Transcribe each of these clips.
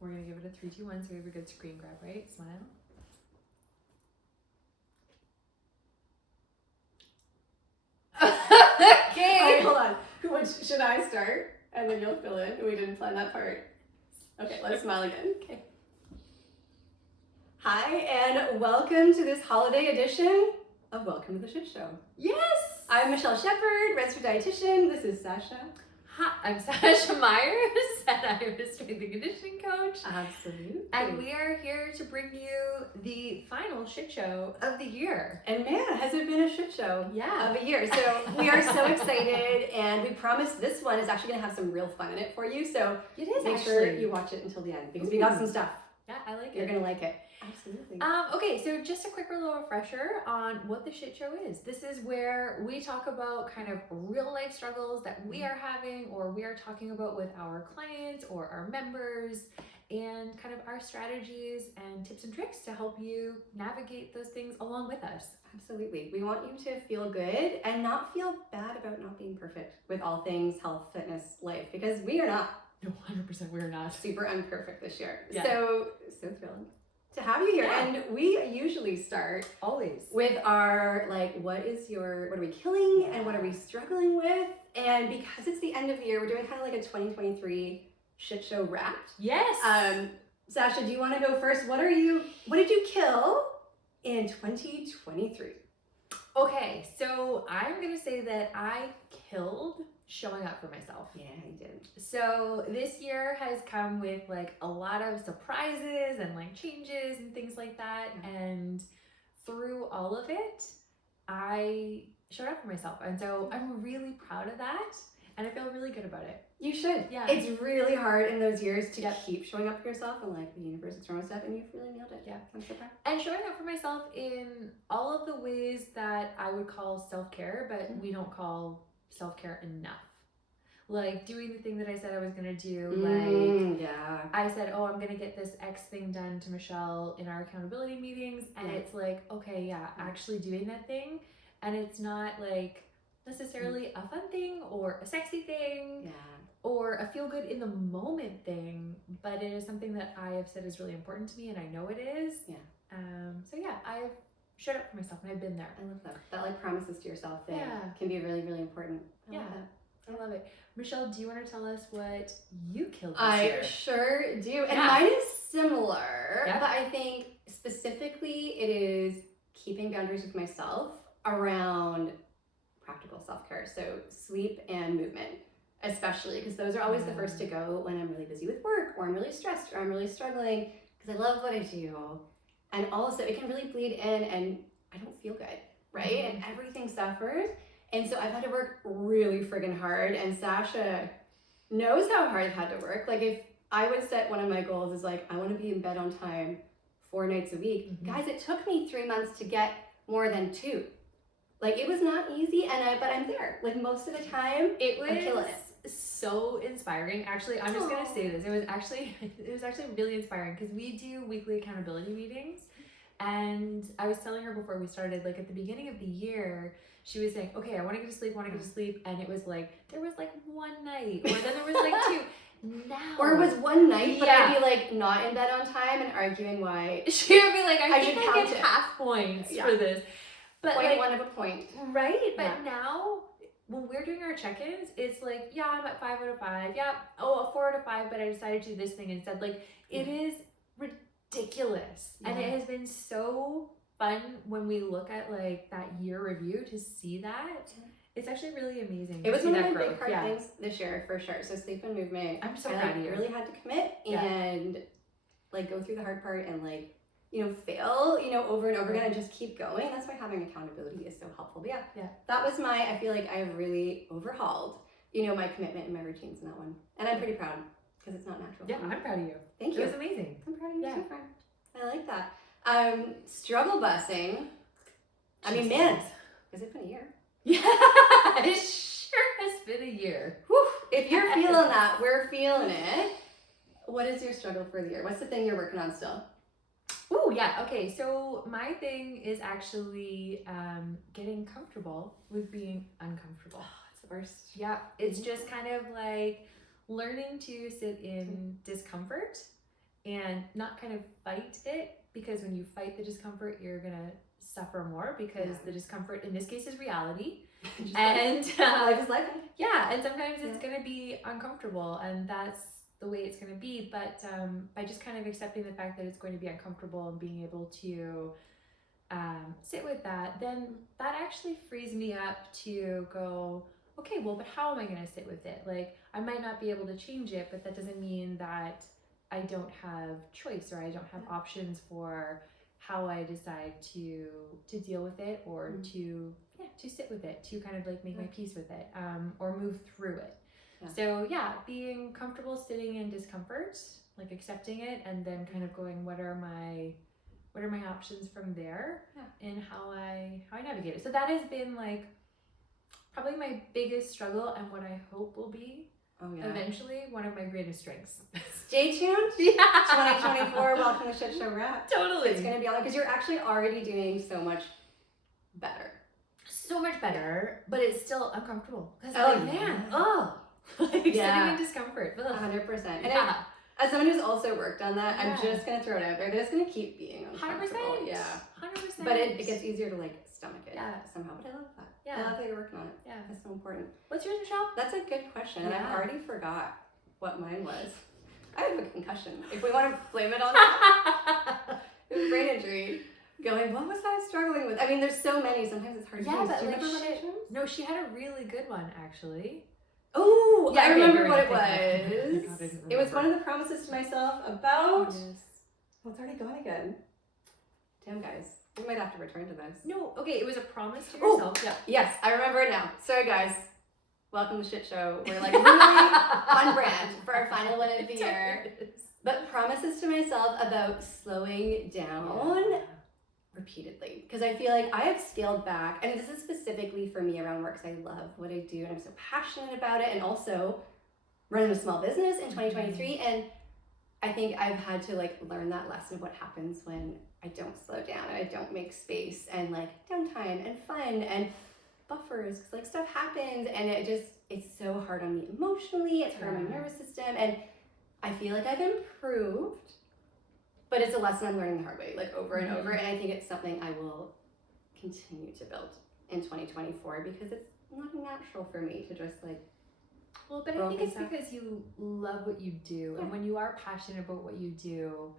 We're gonna give it a 3, 2, 1, so we have a good screen grab, right? Smile. Okay. All right, hold on. Should I start? And then you'll fill in. We didn't plan that part. Okay, let's smile again. Okay. Hi, and welcome to this holiday edition of Welcome to the Shit Show. Yes! I'm Michelle Shepard, registered dietitian. This is Sasha. Hi, I'm Sasha Myers, and I'm a strength and conditioning coach. Absolutely. And we are here to bring you the final shit show of the year. And man, has it been a shit show Yeah. of a year. So we are so excited, and we promise this one is actually going to have some real fun in it for you. So It is make sure you watch it until the end because we got some stuff. Yeah, I like You're it. going to like it. Absolutely. Okay, so just a quick little refresher on what the shit show is. This is where we talk about kind of real life struggles that we are having or we are talking about with our clients or our members, and kind of our strategies and tips and tricks to help you navigate those things along with us. Absolutely. We want you to feel good and not feel bad about not being perfect with all things health, fitness, life, because we are not No, 100% we're not. super unperfect this year. Yeah. So thrilled to have you here. Yeah. And we usually start Always. with our, like, what are we killing and what are we struggling with? And because it's the end of the year, we're doing kind of like a 2023 shit show wrapped. Yes. Sasha, do you want to go first? What did you kill in 2023? Okay, so I'm gonna say that I killed showing up for myself. Yeah, you did. So this year has come with like a lot of surprises and like changes and things like that. And through all of it, I showed up for myself. And so I'm really proud of that. And I feel really good about it. You should. Yeah. It's really hard in those years to Yep. keep showing up for yourself and like the universe is throwing stuff and you've really nailed it. Yeah. I'm so proud. And showing up for myself in all of the ways that I would call self-care, but we don't call self-care enough. Like doing the thing that I said I was gonna do, like yeah. I said, oh, I'm gonna get this X thing done to Michelle in our accountability meetings, and Yeah. it's like, okay, yeah, actually doing that thing, and it's not like necessarily a fun thing or a sexy thing Yeah. or a feel good in the moment thing, but it is something that I have said is really important to me, and I know it is. Yeah. So yeah, I've showed up for myself, and I've been there. I love that. That like promises to yourself thing Yeah. can be really, really important. I love Yeah. that. I love it. Michelle, do you want to tell us what you killed this I year? sure do. And Yeah. mine is similar, Yeah. but I think specifically it is keeping boundaries with myself around practical self-care. So sleep and movement, especially because those are always the first to go when I'm really busy with work or I'm really stressed or I'm really struggling because I love what I do. And also it can really bleed in and I don't feel good, right? And everything suffers. And so I've had to work really friggin' hard, and Sasha knows how hard I've had to work. Like if I would set one of my goals is like, I want to be in bed on time 4 nights a week. Guys, it took me 3 months to get more than 2. Like it was not easy, but I'm there. Like most of the time, It I'm killing was so inspiring. Actually, I'm just gonna say this. It was actually really inspiring because we do weekly accountability meetings, and I was telling her before we started, like at the beginning of the year, she was saying, okay, I want to go to sleep, and it was like there was like one night, or then there was like 2. Now, or it was one night, but Yeah. I'd be like not in bed on time and arguing why she would be like, I think should I count get it. half points Yeah. for this, but like, 0.1 of a point. right? But Yeah. now, when we're doing our check-ins, it's like, yeah, I'm at 5 out of 5. Yeah, oh, a 4 out of 5, but I decided to do this thing instead. Like, it is ridiculous. And it Yeah. has been so fun when we look at like that year review to see that. It's actually really amazing. It was to see one of that my growth. big hard Yeah. things this year for sure. So sleep and movement. I'm so I proud of you. really had to commit Yeah. and like go through the hard part and like, fail, over and over again and just keep going. That's why having accountability is so helpful. But yeah. That was I feel like I've really overhauled, my commitment and my routines in that one. And I'm pretty proud because it's not natural. Yeah, I'm proud of you. Thank It you. was amazing. I'm proud of you Yeah. too, friend. I like that. Struggle busing. I mean, Jesus. man, has it been a year? Yeah, it sure has been a year. Whew. If you're feeling that, we're feeling it. What is your struggle for the year? What's the thing you're working on still? Oh, yeah. Okay. So my thing is actually getting comfortable with being uncomfortable. It's the worst. Yeah. It's just kind of like learning to sit in discomfort and not kind of fight it, because when you fight the discomfort, you're gonna suffer more, because the discomfort in this case is reality. And life is life. yeah, and sometimes it's gonna be uncomfortable, and that's the way it's gonna be. But by just kind of accepting the fact that it's going to be uncomfortable and being able to sit with that, then that actually frees me up to go, okay, well, but how am I gonna sit with it? Like, I might not be able to change it, but that doesn't mean that I don't have choice, or I don't have options for how I decide to deal with it, or to sit with it, to kind of like make my peace with it, or move through it. So being comfortable sitting in discomfort, like accepting it, and then kind of going, what are my options from there, and how I navigate it. So that has been like probably my biggest struggle, and what I hope will be eventually one of my greatest strengths. Stay tuned. 2024, welcome to Shit Show Wrap. Totally. It's going to be all, because you're actually already doing so much better. So much better, but it's still uncomfortable. Because sitting in discomfort. 100%. And as someone who's also worked on that, I'm just going to throw it out there. There's going to keep being uncomfortable. 100%. Yeah. 100%. But it gets easier to like stomach it somehow. But I love that. Yeah. I love that you're working on it. Yeah. That's so important. What's yours, Michelle? That's a good question. And I've already forgot what mine was. I have a concussion. If we want to blame it on that. Brain injury. Going, what was I struggling with? I mean, there's so many. Sometimes it's hard to choose. But Do you like remember what I chose? no, she had a really good one, actually. Oh, I remember what it God, I didn't was. remember. It was one of the promises to myself about... Well, it's already gone again. Damn, guys. We might have to return to this. No, okay, it was a promise to yourself. Yeah. Yes, I remember it now. Sorry, guys. Welcome to Shit Show. We're like really on brand for our final one of the year. But promises to myself about slowing down repeatedly. Because I feel like I have scaled back, and this is specifically for me around work, because I love what I do and I'm so passionate about it, and also running a small business in 2023. And I think I've had to like learn that lesson of what happens when I don't slow down and I don't make space, and like downtime and fun and buffers, because like stuff happens, and it's so hard on me emotionally, it's hard on my nervous system, and I feel like I've improved, but it's a lesson I'm learning the hard way, like over and over, and I think it's something I will continue to build in 2024, because it's not natural for me to just like but I think it's because you love what you do, and when you are passionate about what you do,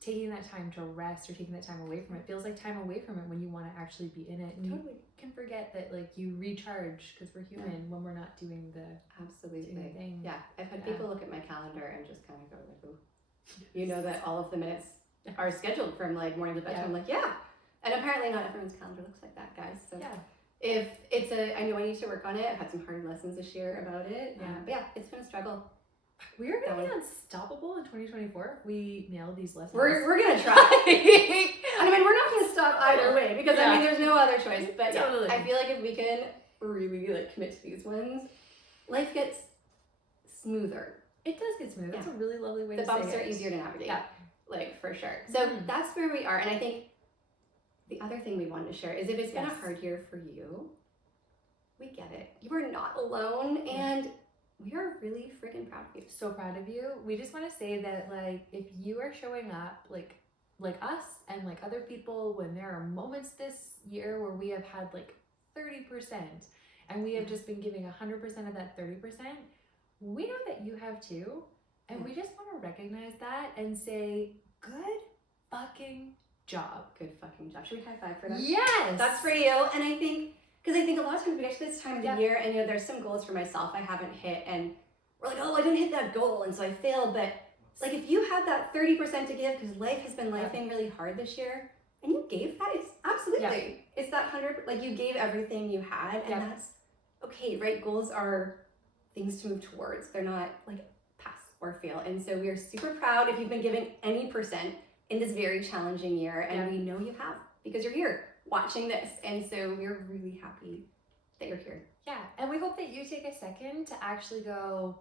taking that time to rest or taking that time away from it feels like time away from it when you want to actually be in it, and you can forget that like you recharge, because we're human when we're not doing the thing. Yeah, I've had people look at my calendar and just kind of go like, oh, you know that all of the minutes are scheduled from like morning to bedtime. I'm like, and apparently not everyone's calendar looks like that, guys. So if it's I know I need to work on it. I've had some hard lessons this year about it. But it's been a struggle. We're gonna be unstoppable in 2024 if we nail these lessons. We're gonna try. I mean, we're not gonna stop either way, because I mean, there's no other choice. But I feel like if we can really like commit to these ones, life gets smoother. It does get smooth. That's a really lovely way to say it. The bumps are easier to navigate. Like for sure. So that's where we are, and I think the other thing we wanted to share is if it's been a hard year for you, we get it. You are not alone, and we are really freaking proud of you. So proud of you. We just want to say that like if you are showing up like us and like other people, when there are moments this year where we have had like 30% and we have just been giving 100% of that 30%, we know that you have too. And we just want to recognize that and say, good fucking job. Good fucking job. Should we high five for that? Yes. That's for you. And I think, because I think a lot of times we get to this time of the year, and there's some goals for myself I haven't hit, and we're like, oh, I didn't hit that goal, and so I failed. But like, if you had that 30% to give, because life has been lifing really hard this year, and you gave that, it's absolutely, it's that 100, like you gave everything you had, and that's okay, right? Goals are things to move towards. They're not like pass or fail. And so we are super proud if you've been giving any percent in this very challenging year, and we know you have, because you're here watching this, and so we're really happy that you're here. Yeah, and we hope that you take a second to actually go,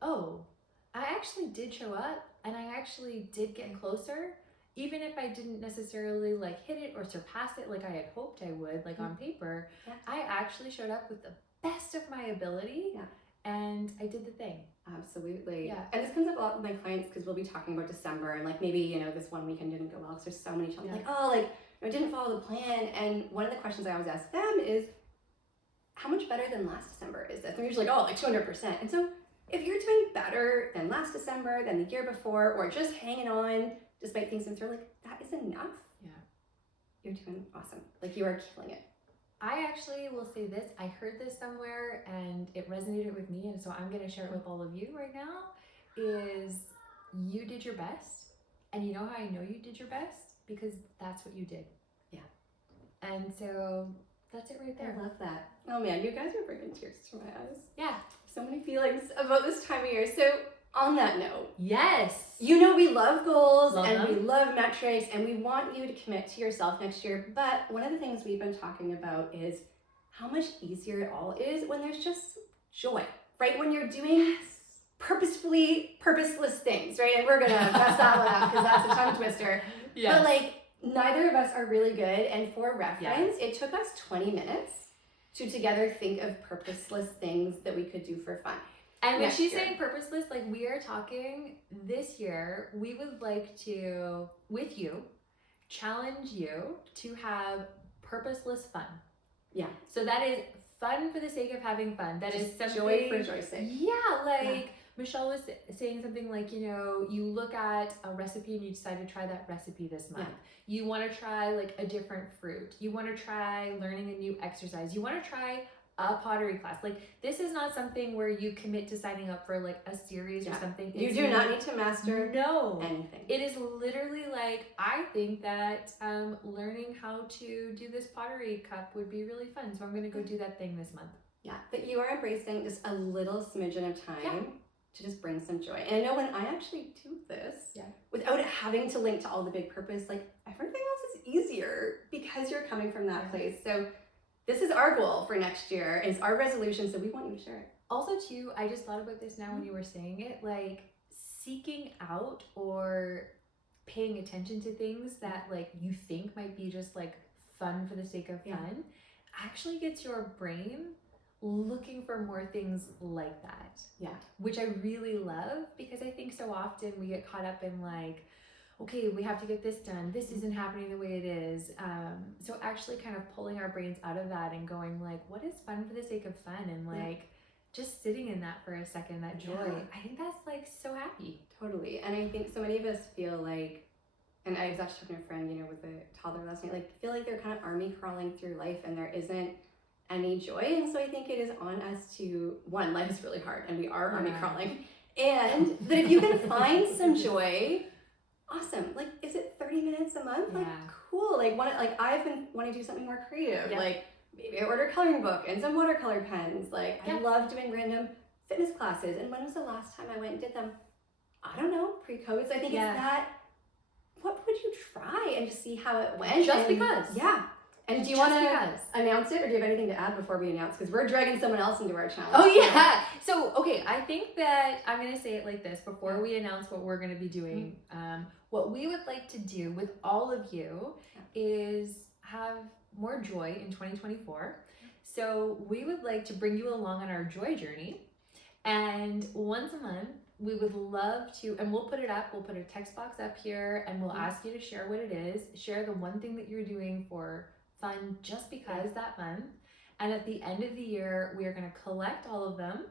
oh, I actually did show up, and I actually did get closer, even if I didn't necessarily like hit it or surpass it like I had hoped I would, like on paper. I actually showed up with the best of my ability, and I did the thing. Absolutely. Yeah. And this comes up a lot with my clients because we'll be talking about December and like maybe, this one weekend didn't go well because there's so many challenges. Yeah. Like, oh, like, I didn't follow the plan. And one of the questions I always ask them is, how much better than last December is this? And they're usually like, oh, like 200%. And so if you're doing better than last December, than the year before, or just hanging on despite things and through, like, that is enough. Yeah. You're doing awesome. Like, you are killing it. I actually will say this. I heard this somewhere and it resonated with me, and so I'm going to share it with all of you right now, is you did your best. And you know how I know you did your best? Because that's what you did. Yeah. And so that's it right there. I love that. Oh man, you guys are bringing tears to my eyes. Yeah. So many feelings about this time of year. So on that note, Yes. we love goals Love and them. we love metrics and we want you to commit to yourself next year. But one of the things we've been talking about is how much easier it all is when there's just joy, right? When you're doing purposeless things, right? And we're gonna mess that one up because that's a tongue twister. Yes. But like, neither of us are really good. And for reference, it took us 20 minutes to together think of purposeless things that we could do for fun. And when next she's year. saying purposeless, like we are talking this year, we would like to, with you, challenge you to have purposeless fun. Yeah. So that is fun for the sake of having fun. That is Just something. joy for joy's sake. Yeah, like Michelle was saying something like, you look at a recipe and you decide to try that recipe this month. You want to try like a different fruit. You want to try learning a new exercise. You want to try a pottery class. Like, this is not something where you commit to signing up for like a series or something. You do not need to master anything. It is literally like, I think that learning how to do this pottery cup would be really fun. So I'm going to go do that thing this month. Yeah, that you are embracing just a little smidgen of time to just bring some joy. And I know when I actually do this, without it having to link to all the big purpose, like everything else is easier because you're coming from that place. So this is our goal for next year, is our resolution. So we want you to share it. Also too, I just thought about this now when you were saying it, like seeking out or paying attention to things that like you think might be just like fun for the sake of fun actually gets your brain looking for more things like that. Yeah. Which I really love, because I think so often we get caught up in like, okay, we have to get this done. This isn't happening the way it is. So actually kind of pulling our brains out of that and going like, what is fun for the sake of fun? And like just sitting in that for a second, that joy. I think that's like so happy. Totally. And I think so many of us feel like, and I was actually talking to a friend, with a toddler last night, like feel like they're kind of army crawling through life and there isn't any joy. And so I think it is on us to, one, life is really hard and we are army crawling. And that if you can find some joy, awesome. Like, is it 30 minutes a month? Like, cool. Like, I've been wanting to do something more creative. Like, maybe I order a coloring book and some watercolor pens. Like, I love doing random fitness classes. And when was the last time I went and did them? I don't know, pre-COVID. So I think it's that, what would you try and just see how it went? Just because. Yeah. And do you want to announce it, or do you have anything to add before we announce? Because we're dragging someone else into our challenge. Oh, yeah. So, okay, I think that I'm going to say it like this before we announce what we're going to be doing. What we would like to do with all of you is have more joy in 2024. So we would like to bring you along on our joy journey. And once a month, we would love to, and we'll put it up, we'll put a text box up here, and we'll ask you to share what it is. Share the one thing that you're doing for fun just because that month. And at the end of the year, we are going to collect all of them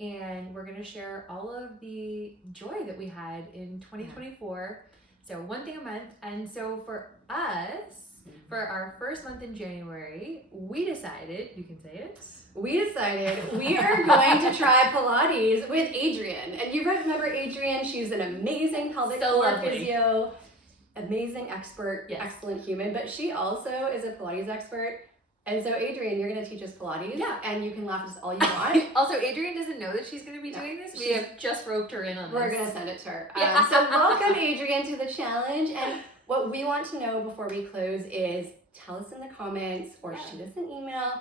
and we're going to share all of the joy that we had in 2024. So one thing a month. And so for us, for our first month in January, we decided, you can say it. We decided we are going to try Pilates with Adrienne. And you guys remember Adrienne? She's an amazing pelvic floor physio, amazing expert, excellent human, but she also is a Pilates expert. And so Adrienne, you're going to teach us Pilates. Yeah. And you can laugh just all you want. Also, Adrienne doesn't know that she's going to be doing this. We have just roped her in on this. We're going to send it to her. So welcome Adrienne to the challenge. And what we want to know before we close is tell us in the comments or shoot us an email.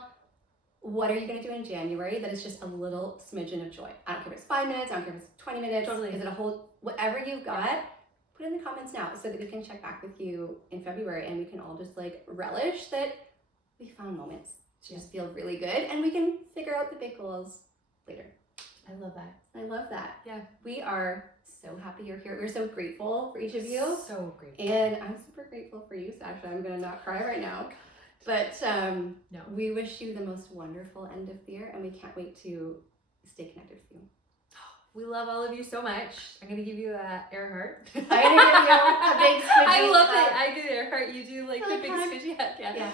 What are you going to do in January that is just a little smidgen of joy? I don't care if it's 5 minutes, I don't care if it's 20 minutes. Totally. Is it a whole, whatever you've got, put it in the comments now so that we can check back with you in February and we can all just like relish that we found moments to just feel really good and we can figure out the big goals later. I love that. I love that. Yeah. We are so happy you're here. We're so grateful for each of you. So grateful. And I'm super grateful for you, Sasha. I'm going to not cry right now. But No. we wish you the most wonderful end of the year, and we can't wait to stay connected with you. We love all of you so much. I'm gonna give you a air heart. I'm gonna give you a big squishy I love hug. it. I do the air heart. You do like the big hug. squishy hug. Yeah.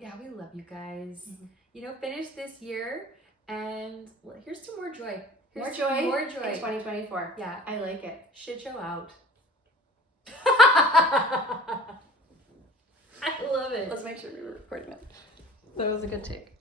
Yeah. We love you guys. Mhm. You know, finish this year, and here's to more joy. Here's More to joy. More In joy. 2024. Yeah. I like it. Shit show out. I love it. Let's make sure we were recording it. That was a good take.